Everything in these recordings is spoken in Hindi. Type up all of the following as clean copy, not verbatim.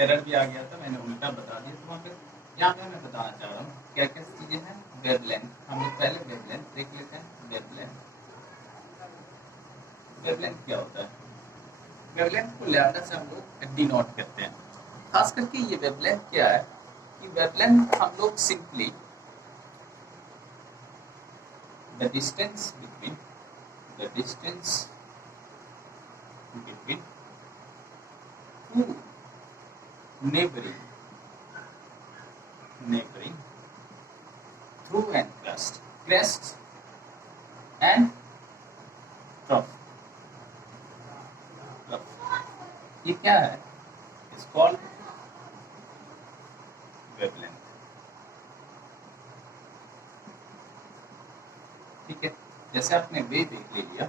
एरर भी आ गया था, मैंने उल्टा बता दिया। तो वहाँ पे यहाँ पे मैं बताना चाह रहा हूँ क्या क्या चीज़ें हैं। वेवलेंथ, हम लोग पहले वेवलेंथ देख लेते हैं। वेवलेंथ, वेवलेंथ क्या होता है? वेवलेंथ को लैम्डा से हम लोग डिनोट करते हैं। खास करके ये वेवलेंथ क्या है कि वेवलेंथ हम लोग simply the distance between two neighboring through and crest and trough। ये क्या है? It's called wavelength. ठीक है, जैसे आपने वे देख ले लिया,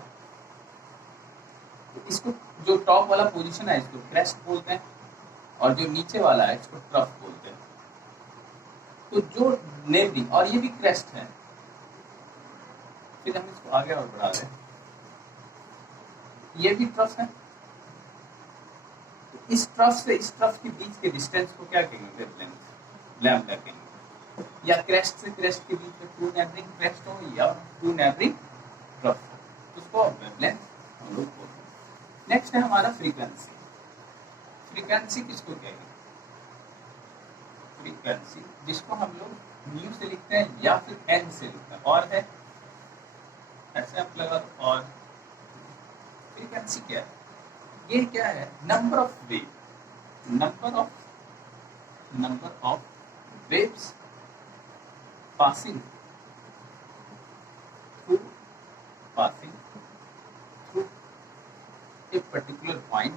तो इसको जो टॉप वाला पोजीशन है इसको क्रेस्ट बोलते हैं, और जो नीचे वाला है इसको ट्रफ बोलते हैं। तो जो नेबरिंग, और ये भी क्रेस्ट है, फिर हम इसको आगे और बढ़ा दें, ये भी ट्रफ है। तो इस ट्रफ से इस ट्रफ के बीच के डिस्टेंस को क्या कहेंगे? वेवलेंथ, लैम्डा कहेंगे। या क्रेस्ट से क्रेस्ट के बीच में टू नेबरिंग क्रेस्ट हो या टू नेबरिंग ट्रफ हो, उसको वेवलेंथ हम लोग बोलते हैं। नेक्स्ट है हमारा फ्रीक्वेंसी। फ्रीक्वेंसी किसको कहेंगे? फ्रीक्वेंसी जिसको हम लोग न्यू से लिखते हैं या फिर एन से लिखते हैं, और है ऐसे आप लगा दो। और फ्रीक्वेंसी क्या है? ये क्या है? Number of wave, number of waves passing through a particular point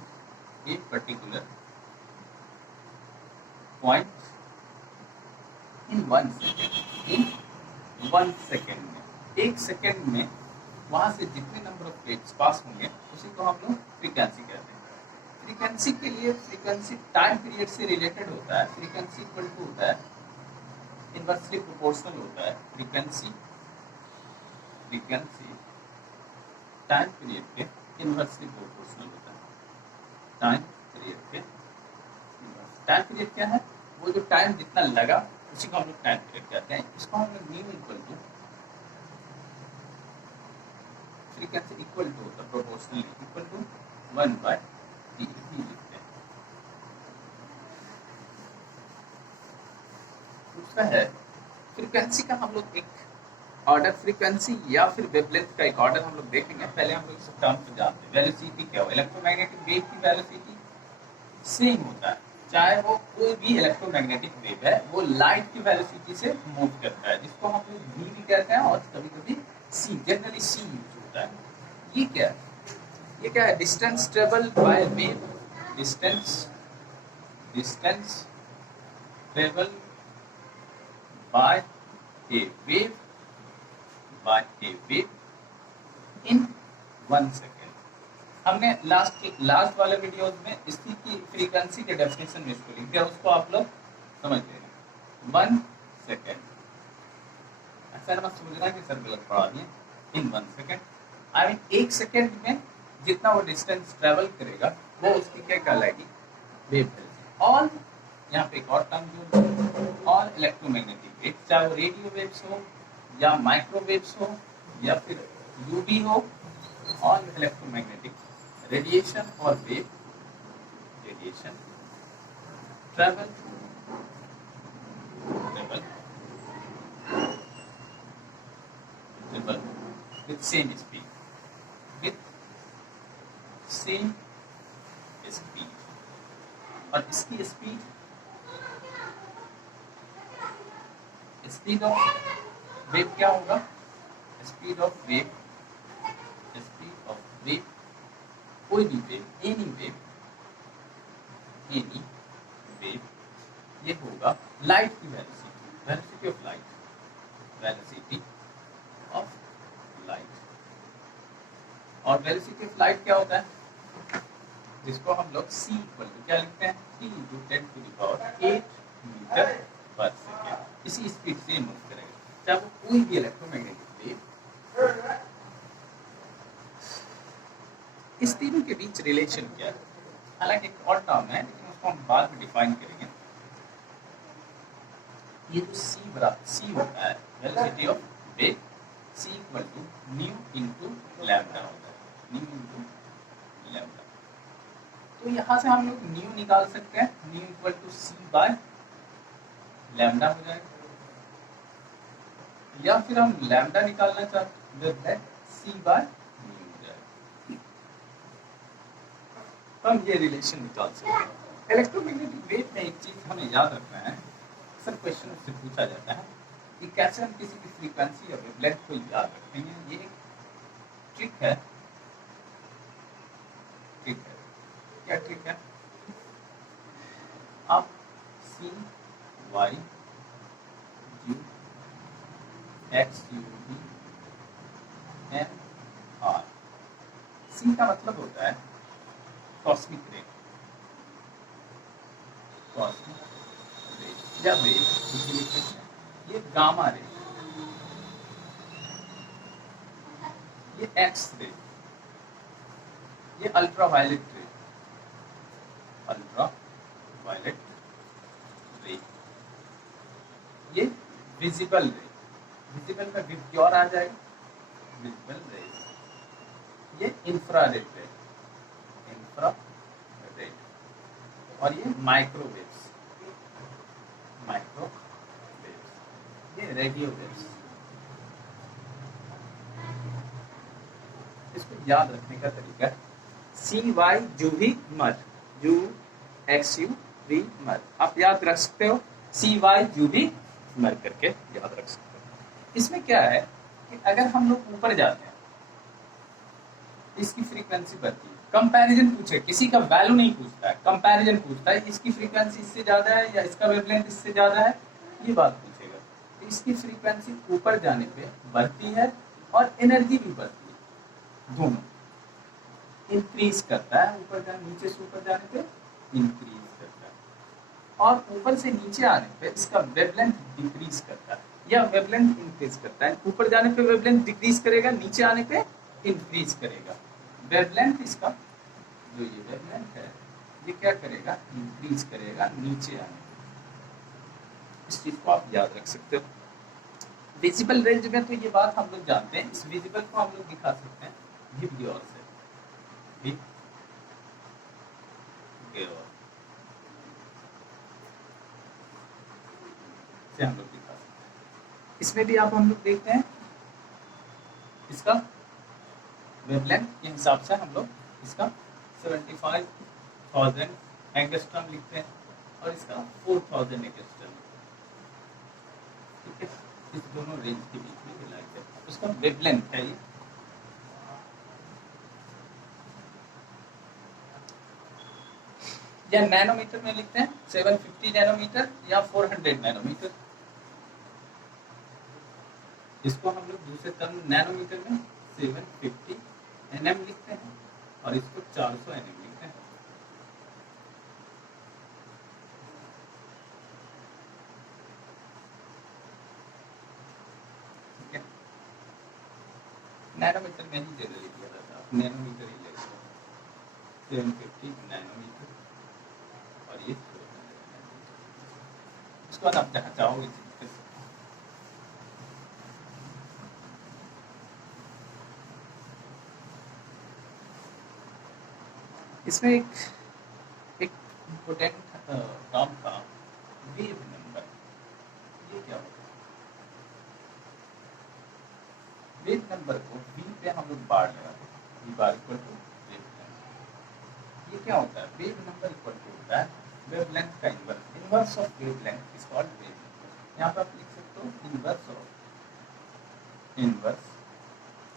in 1 second में। 1 सेकेंड में वहां से जितने नंबर ऑफ वेव्स पास होंगे उसी को हम लोग फ्रीक्वेंसी कहते हैं। फ्रीक्वेंसी के लिए, फ्रीक्वेंसी टाइम पीरियड से रिलेटेड होता है। फ्रीक्वेंसी इक्वल टू होता है, इनवर्सली प्रोपोर्शनल होता है। फ्रीक्वेंसी टाइम पीरियड के इनवर्सली प्रोपोर्शनल होता है। टाइम पीरियड क्या है? वो जो टाइम जितना लगा उसी को हम लोग टाइम पीरियड कहते हैं। इसको हम लोग nu equal to frequency equal to होता है प्रोपोर्शनल इक्वल टू 1/t लिखते हैं। दूसरा है फ्रीक्वेंसी का हम लोग एक ऑर्डर, फ्रीक्वेंसी या फिर वेवलेंथ का एक ऑर्डर हम लोग देखेंगे। पहले हम लोग इस टर्म को जानते हैं। वेलोसिटी क्या हो? इलेक्ट्रोमैग्नेटिक वेव की वेलोसिटी सेम होता है, चाहे वो कोई भी इलेक्ट्रोमैग्नेटिक वेव है, वो लाइट की वेलोसिटी से मूव करता है, जिसको हम लोग v भी कहते हैं और कभी कभी c, जनरली c यूज होता है। ये क्या है? ये क्या है? Distance travel by wave, distance travel by A wave in 1 second. हमने लास्ट वाले वीडियोस में इसकी की फ्रीक्वेंसी के डेफिनेशन में इसको लिख दिया, उसको आप लोग समझ लेना। 1 सेकेंड, ऐसा मत समझना कि सर गलत पढ़ा दिए। इन 1 सेकेंड आई मीन 1 सेकेंड में जितना वो डिस्टेंस ट्रेवल करेगा वो उसकी क्या कहलाएगी? वेव। ऑल, यहाँ पे एक और टर्म जो ऑल इलेक्ट्रोमैग्नेटिक वेव, चाहे वो रेडियो वेव्स हो या माइक्रोवेव्स हो या फिर यूवी हो, ऑल इलेक्ट्रोमैग्नेटिक रेडिएशन और wave, radiation travel with same speed, और इसकी स्पीड ऑफ वेव क्या होगा? स्पीड ऑफ वेव कोई भी वेव, एनी वेव, ये होगा लाइट की वेलोसिटी ऑफ लाइट। और वेलोसिटी ऑफ लाइट क्या होता है? जिसको हम लोग c इक्वल टू क्या लिखते हैं? t × 10⁸ मीटर पर सेकेंड। इसी स्पीड से मूव करेगा, चाहे वो कोई भी इलेक्ट्रोमैग्नेटिक वेव। इस तीनों के बीच रिलेशन क्या है? हालांकि एक और टर्म है लेकिन उसको हम बाद में डिफाइन करेंगे। ये जो सी होता है velocity of wave, c equal to nu into lambda होता है, न्यू इंटू लैम्डा। तो यहाँ से हम लोग न्यू निकाल सकते हैं, nu equal to c by lambda हो जाएगा, या फिर हम लैम्डा निकालना चाहते हैं सी बाय न्यू हो जाएगा। तो हम ये रिलेशन निकाल सकते हैं। इलेक्ट्रोमैग्नेटिक वेव में एक चीज हमें याद रखना है, अक्सर क्वेश्चन से पूछा जाता है कि कैसे हम किसी की फ्रीक्वेंसी या वेवलेंथ को याद रखेंगे। ये एक ट्रिक है। क्या ट्रिक है? आप C Y U X U V N R, C का मतलब होता है कॉस्मिक रे, कॉस्मिक रे या वेव लिख सकते हैं। ये गामा रे, ये एक्स रे, ये अल्ट्रावायलेट रे, अल्ट्रावायलेट रे, ये विजिबल रे, विजिबल में विप्योर आ जाएगा, विजिबल रे, ये इंफ्रारेड रे, इंफ्रारेड, और ये माइक्रोवेव्स, माइक्रोवेव्स, ये रेडियो वेव्स। इसको याद रखने का तरीका है सी वाई यू वी मर, यू एक्स यू वी मर, आप याद रख सकते हो, सी वाई यू वी मर करके याद रख सकते हो। इसमें क्या है कि अगर हम लोग ऊपर जाते हैं, इसकी फ्रीक्वेंसी बढ़ती है, कंपैरिजन पूछे, किसी का वैल्यू नहीं पूछता है, कंपैरिजन पूछता है इसकी फ्रीक्वेंसी इससे ज्यादा है या इसका वेवलेंथ इससे ज्यादा है, ये बात पूछेगा। तो इसकी फ्रीक्वेंसी ऊपर जाने पे बढ़ती है और एनर्जी भी बढ़ती है, दोनों इंक्रीज करता है, ऊपर जाने, नीचे से ऊपर जाने पे इंक्रीज करता है, और ऊपर से नीचे आने पे इसका वेवलेंथ डिक्रीज करता है या वेवलेंथ इंक्रीज करता है। ऊपर जाने पे वेवलेंथ डिक्रीज करेगा, नीचे आने पे इंक्रीज करेगा। वेवलेंथ इसका जो ये वेवलेंथ है ये क्या करेगा, इंक्रीज करेगा नीचे आने पे। इस चीज को आप याद रख सकते हो। विजिबल रेंज में तो ये बात हम लोग जानते हैं, इस विजिबल को हम लोग दिखा सकते हैं विबग्योर से, से हम लोग दिखा सकते हैं। इसमें भी आप हम लोग देखते हैं इसका वेवलेंथ के हिसाब से हम लोग इसका 75,000 एंगस्ट्रॉम लिखते हैं और इसका 4,000 एंगस्ट्रॉम, ठीक है। इस दोनों रेंज के बीच में मिलाकर उसका वेवलेंथ है ये। या नैनोमीटर में लिखते हैं 750 नैनोमीटर या 400 नैनोमीटर। इसको हम लोग दूसरे टर्म नैनोमीटर में 750 nm लिखते हैं और इसको 400 nm लिखते हैं। ठीक है, नैनोमीटर में ही जनरली दिया जाता है, नैनोमीटर ही लेते हैं, 750 नैनोमीटर और ये उसके बाद आप जहाँ चाहोगे इसमें एक इम्पोर्टेंट टर्म था वेव नंबर। ये क्या होता है? वेव नंबर को v पे हम लोग बार लगाते हैं, v bar equal to wave number. ये क्या होता है? वेव नंबर इक्वल टू होता है वेवलेंथ का inverse, inverse of wavelength is called wave number. यहाँ पर आप लिख सकते हो इनवर्स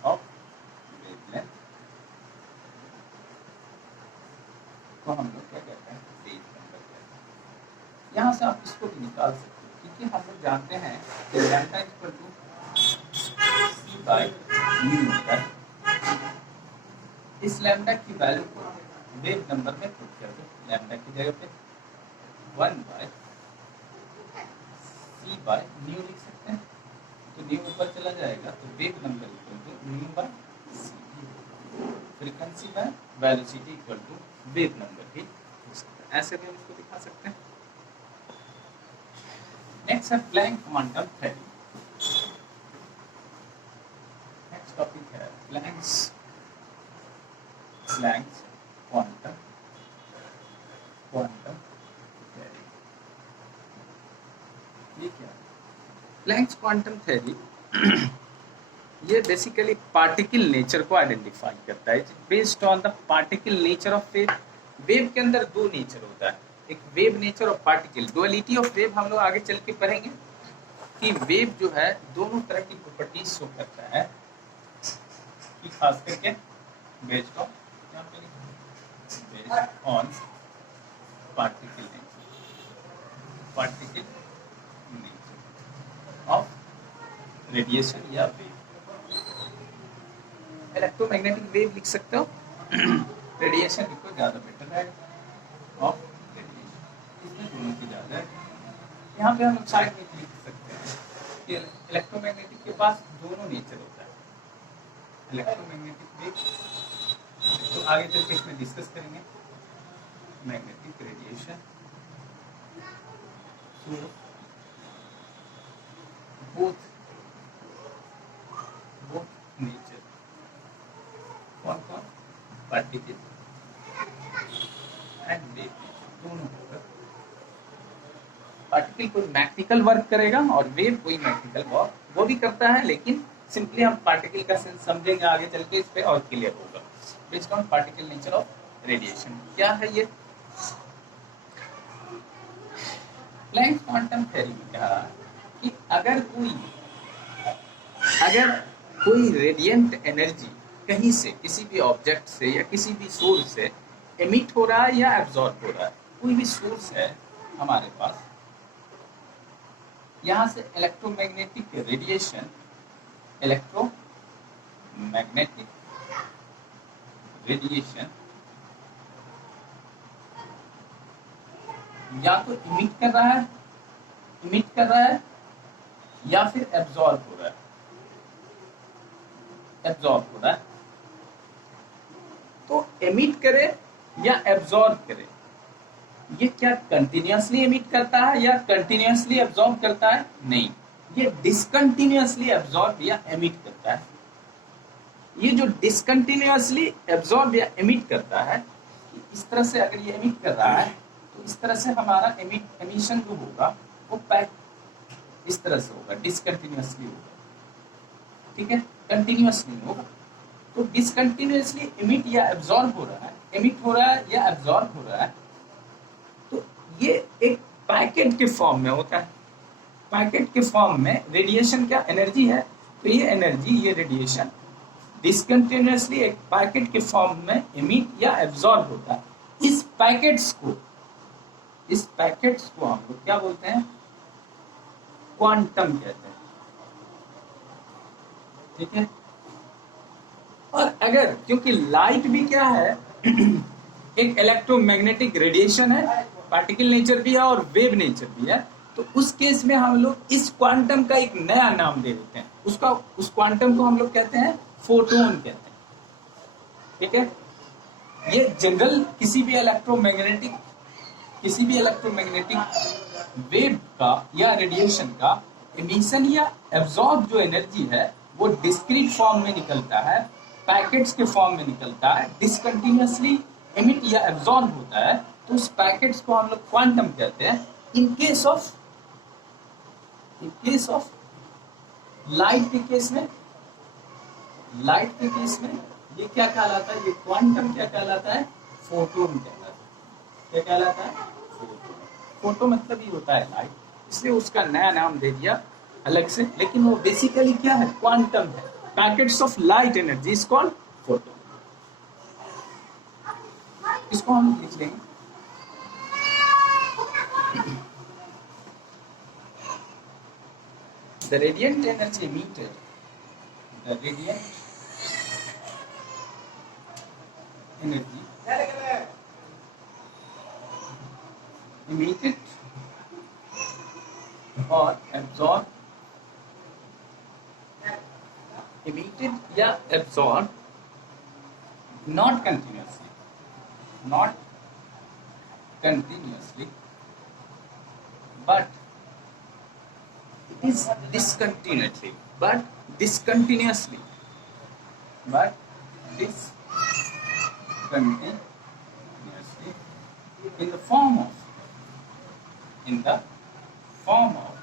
ऑफ वेवलेंथ को हम लोग क्या कहते हैं, वेव नंबर कहते हैं। यहाँ से आप इसको भी निकाल सकते हो, क्योंकि हम लोग जानते हैं कि lambda equal to c by nu होता है। इस लैम्डा की वैल्यू को वेव नंबर में पुट कर दो, लैम्डा की जगह पे 1 बाय सी बाय न्यू लिख सकते हैं। तो न्यू ऊपर चला जाएगा तो wave number equal to nu by c, frequency by velocity equal to wave number भी हो सकता है। ऐसे भी हम इसको दिखा सकते हैं। नेक्स्ट है Planck quantum theory. Next topic है प्लैंक्स क्वांटम थ्योरी। ये क्या है? प्लैंक्स क्वांटम थ्योरी ये बेसिकली पार्टिकल नेचर को आइडेंटिफाई करता है based on the particle nature of wave. Wave के अंदर दो नेचर होता है, एक वेव नेचर और पार्टिकल। डुअलिटी ऑफ वेव हम लोग आगे चल के पढ़ेंगे कि वेव जो है दोनों तरह की प्रॉपर्टीज शो करता है, कि खास करके based on particle nature of radiation या वेव। इलेक्ट्रोमैग्नेटिक वेव लिख सकते हो, रेडिएशन लिखो ज्यादा बेटर है, ऑफ रेडिएशन, इसमें दोनों की ज्यादा है। यहाँ पे हम लोग साइड में लिख सकते हैं कि इलेक्ट्रोमैग्नेटिक के पास दोनों नेचर होता है, इलेक्ट्रोमैग्नेटिक वेव। तो आगे चल के इसमें डिस्कस करेंगे magnetic radiation. So both nature, कौन पार्टिकल एंड वेव नेचर दोनों होगा। पार्टिकल कोई मैकेनिकल वर्क करेगा और वेव कोई मैकेनिकल वर्क वो भी करता है, लेकिन सिंपली हम पार्टिकल का सेंस समझेंगे आगे चल के, इस पे और क्लियर होगा। Based on particle nature of radiation क्या है ये? प्लैंक क्वांटम थ्योरी में कहा कि अगर कोई रेडिएंट एनर्जी कहीं से, किसी भी ऑब्जेक्ट से या किसी भी सोर्स से एमिट हो रहा है या एब्जॉर्ब हो रहा है, कोई भी सोर्स है हमारे पास, यहां से इलेक्ट्रोमैग्नेटिक रेडिएशन या तो इमिट कर रहा है या फिर एब्जॉर्ब हो रहा है। तो एमिट करे या एब्जॉर्ब करे, ये क्या कंटिन्यूअसली एमिट करता है या कंटिन्यूअसली एब्जॉर्ब करता है? नहीं, ये डिसकंटिन्यूअसली एब्जॉर्ब या एमिट करता है। ये जो डिसकंटिन्यूअसली एब्जॉर्ब या एमिट करता है, इस तरह से अगर ये एमिट कर रहा है तो इस तरह से हमारा एमिशन जो होगा वो पैक इस तरह से होगा, डिसकंटिन्यूअसली होगा, ठीक है, कंटिन्यूअस नहीं होगा। तो डिसकंटिन्यूअसली एमिट या एब्जॉर्ब हो रहा है, एमिट हो रहा है या एब्जॉर्ब हो रहा है, तो ये एक पैकेट के फॉर्म में होता है। पैकेट के फॉर्म में रेडिएशन क्या एनर्जी है, तो ये एनर्जी, ये रेडिएशन डिसकंटिन्यूअसली एक पैकेट के फॉर्म में एमिट या एब्जॉर्ब होता है। इस पैकेट्स को हम लोग क्या बोलते हैं? क्वांटम कहते हैं, ठीक है। और अगर, क्योंकि लाइट भी क्या है एक इलेक्ट्रोमैग्नेटिक रेडिएशन है, पार्टिकल नेचर भी है और वेव नेचर भी है, तो उस केस में हम लोग इस क्वांटम का एक नया नाम दे देते हैं। उस क्वांटम को हम लोग कहते हैं फोटोन कहते हैं, ठीक है। ये जनरल किसी भी इलेक्ट्रोमैग्नेटिक वेव का या रेडिएशन का एमिशन या एब्जॉर्ब जो एनर्जी है वो डिस्क्रीट फॉर्म में निकलता है, पैकेट्स के फॉर्म में निकलता है, डिसकंटिन्यूअसली एमिट या एब्जॉर्ब होता है, तो उस पैकेट्स को हम लोग क्वांटम कहते हैं। इन केस ऑफ लाइट के केस में ये क्या कहलाता है? ये क्वांटम क्या कहलाता है? फोटोन कहलाता है। क्या कहलाता है? फोटो मतलब ही होता है लाइट, इसलिए उसका नया नाम दे दिया अलग से, लेकिन वो बेसिकली क्या है? क्वांटम है। Packets of light energy is called photo. इसको हम लिख लेंगे the radiant energy emitted or absorbed, emitted या absorbed not continuously continuously, but it is discontinuously, but discontinuously, but discontinuously in the form of, in the form of,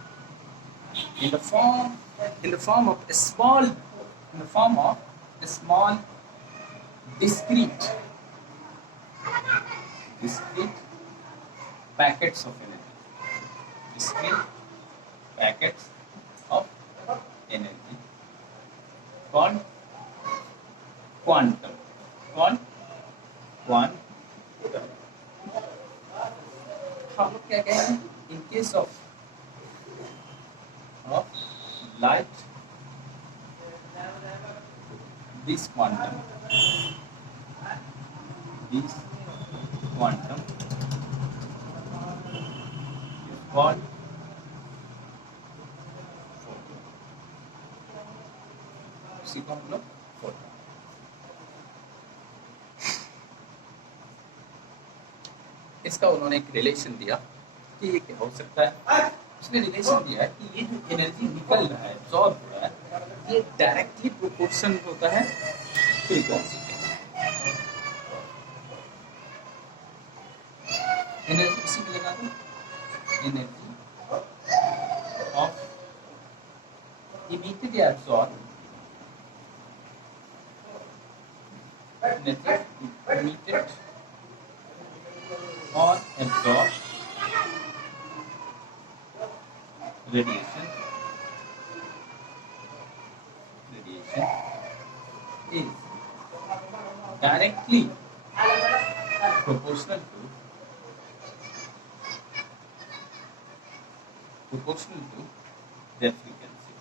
in the form, in the form of a small, in the form of a small discrete packets of energy, discrete packets of energy called quantum, called quantum. हम लोग क्या कहेंगे, in case of light, this quantum is called photon. उसी को हम लोग photon. इसका उन्होंने एक रिलेशन दिया कि ये क्या हो सकता है. उसने रिलेशन दिया है कि ये जो एनर्जी निकल रहा है, एब्जॉर्ब हो रहा है, ये डायरेक्टली प्रोपोर्शन होता है फ्रीक्वेंसी के. एनर्जी इसी में लगा दो, एनर्जी ऑफ इमिटेड या एब्जॉर्ब, इमिटेड और absorb radiation is directly proportional to their frequency.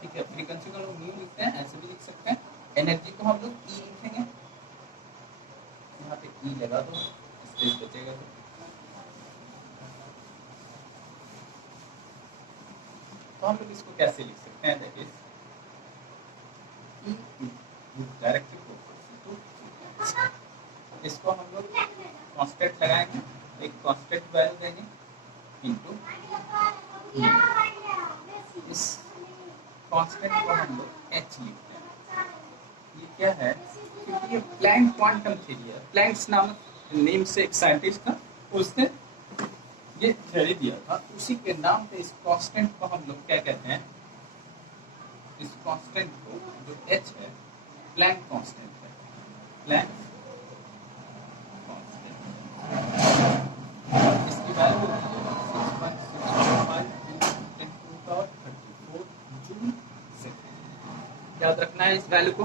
ठीक है, फ्रीक्वेंसी को लोग न्यू लिखते हैं, ऐसे भी लिख सकते हैं. एनर्जी को हम लोग ई लिखेंगे, यहाँ पे ई लगा दो, स्पेस बचेगा तो हम लोग इसको कैसे लिख सकते हैं, that is E directly proportional to, इसको हम लोग कांस्टेंट लगाएंगे, एक कांस्टेंट वैल्यू देंगे इनटू इस कांस्टेंट को हम लोग एच लिखते हैं. ये क्या है, क्योंकि ये प्लैंक क्वांटम थ्योरी है, प्लैंक्स नामक नेम से एक साइंटिस्ट था, उसने ये थ्योरी दिया था, उसी के नाम पे इस कांस्टेंट को हम लोग क्या कहते हैं, इस कांस्टेंट को जो एच है प्लैंक कांस्टेंट है, प्लैंक कांस्टेंट. इसकी वैल्यू 6.625 × 10⁻34 जूल सेकंड. याद रखना है इस वैल्यू को.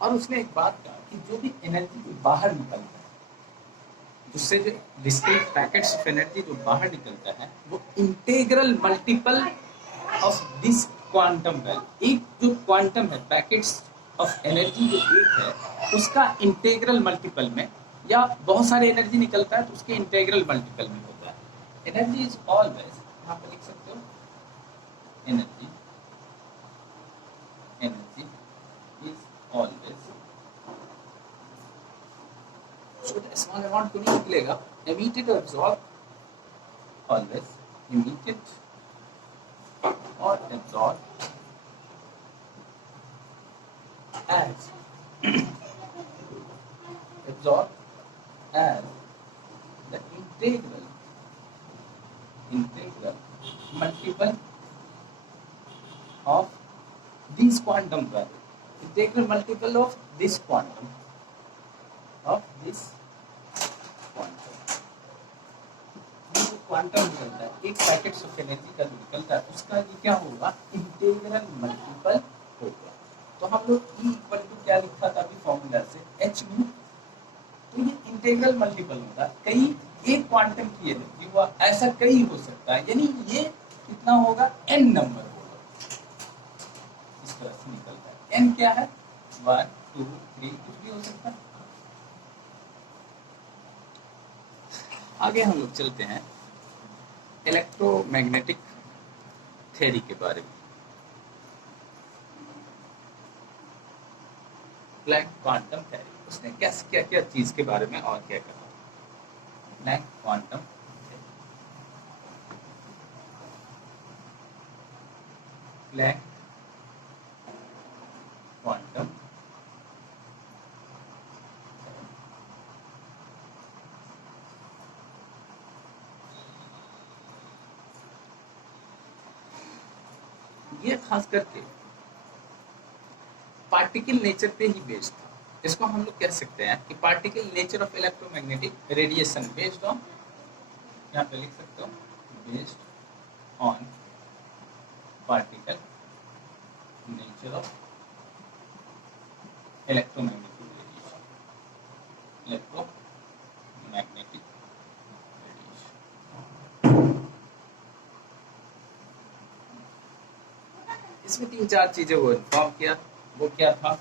और उसने एक बात कहा कि जो भी एनर्जी बाहर निकलता है, उससे जो डिस्क्रीट पैकेट्स ऑफ एनर्जी जो बाहर निकलता है, वो integral multiple of this quantum value. एक जो क्वांटम है, पैकेट्स ऑफ एनर्जी जो एक है, उसका इंटीग्रल मल्टीपल में, या बहुत सारे एनर्जी निकलता है तो उसके इंटीग्रल मल्टीपल में होता है. एनर्जी इज ऑलवेज, यहाँ पे लिख सकते हो, energy is always, so the small amount को नहीं निकलेगा, emitted or absorbed, always emitted or absorbed as absorbed as the integral multiple of this quantum value, integral multiple of this quantum, quantum निकलता है, एक पैकेट ऑफ एनर्जी का जो निकलता है, उसका ये क्या होगा, इंटीग्रल मल्टीपल होगा. तो हम लोग E इक्वल टू क्या लिखा था अभी फॉर्मूला से, h म्यू. तो ये इंटीग्रल मल्टीपल होगा, कई एक क्वांटम की एनर्जी हुआ, ऐसा कई हो सकता है, यानी ये कितना होगा, n नंबर होगा. इस तरह से निकलता है. n क्या है, 1 2 3 कुछ भी हो सकता है. आगे हम लोग चलते हैं इलेक्ट्रोमैग्नेटिक थ्योरी के बारे में। प्लैंक क्वांटम थ्योरी, उसने क्या क्या क्या चीज के बारे में और क्या कहा। Planck quantum theory, Planck quantum ये खास करके पार्टिकल नेचर पे ही बेस्ड था। इसको हम लोग कह सकते हैं कि particle nature of electromagnetic radiation based on, यहाँ पे लिख सकते हो, based on particle nature of electromagnetic radiation, electromagnetic radiation. इसमें तीन चार चीजें वो इन्फॉर्म किया। वो क्या था,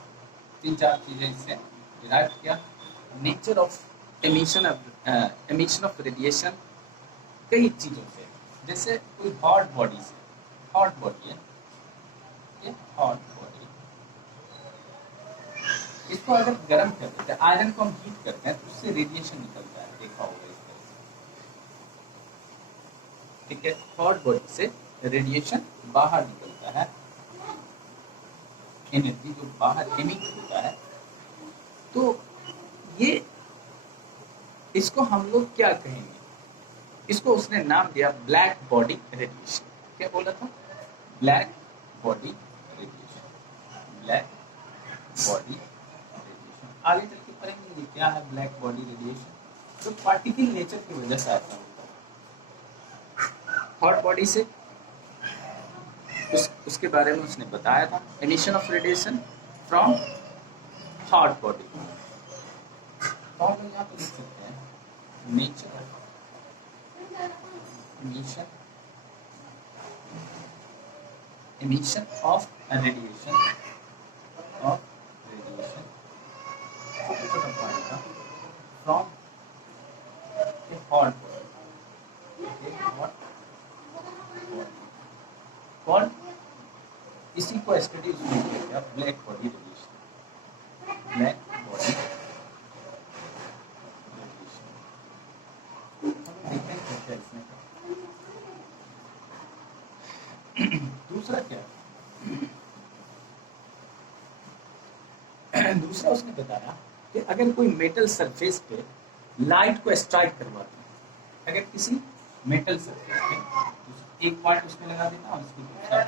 तीन चार चीजें इससे डिराइव किया। Nature of emission of radiation कई चीजों से, जैसे कोई हॉट बॉडी से, हॉट बॉडी है ये, हॉट बॉडी, इसको अगर गर्म कर देते हैं, आयरन को हम हीट करते हैं तो उससे रेडिएशन निकलता है, देखा होगा इस तरह से, ठीक है। हॉट बॉडी से रेडिएशन बाहर निकलता है, एनर्जी जो बाहर एमिट होता है। तो ये, इसको हम लोग क्या कहेंगे, इसको उसने नाम दिया ब्लैक बॉडी रेडिएशन। क्या बोला था, black body radiation, black body radiation. आगे चल के पढ़ेंगे क्या है ब्लैक बॉडी रेडिएशन। तो पार्टिकल नेचर की वजह से ऐसा होता है। हॉट बॉडी से उसके बारे में उसने बताया था, emission of radiation from hot body. तो हम यहाँ पे लिख सकते हैं nature emission of radiation from a hot body, इसी को स्टडी उसमें किया गया black body radiation, black body radiation. हम देखें क्या इसमें। दूसरा क्या, दूसरा उसने बताया कि अगर कोई मेटल सरफेस पे लाइट को स्ट्राइक करवाते हैं, अगर किसी मेटल सरफेस पे एक पॉइंट उसमें लगा देना और उसको दूसरा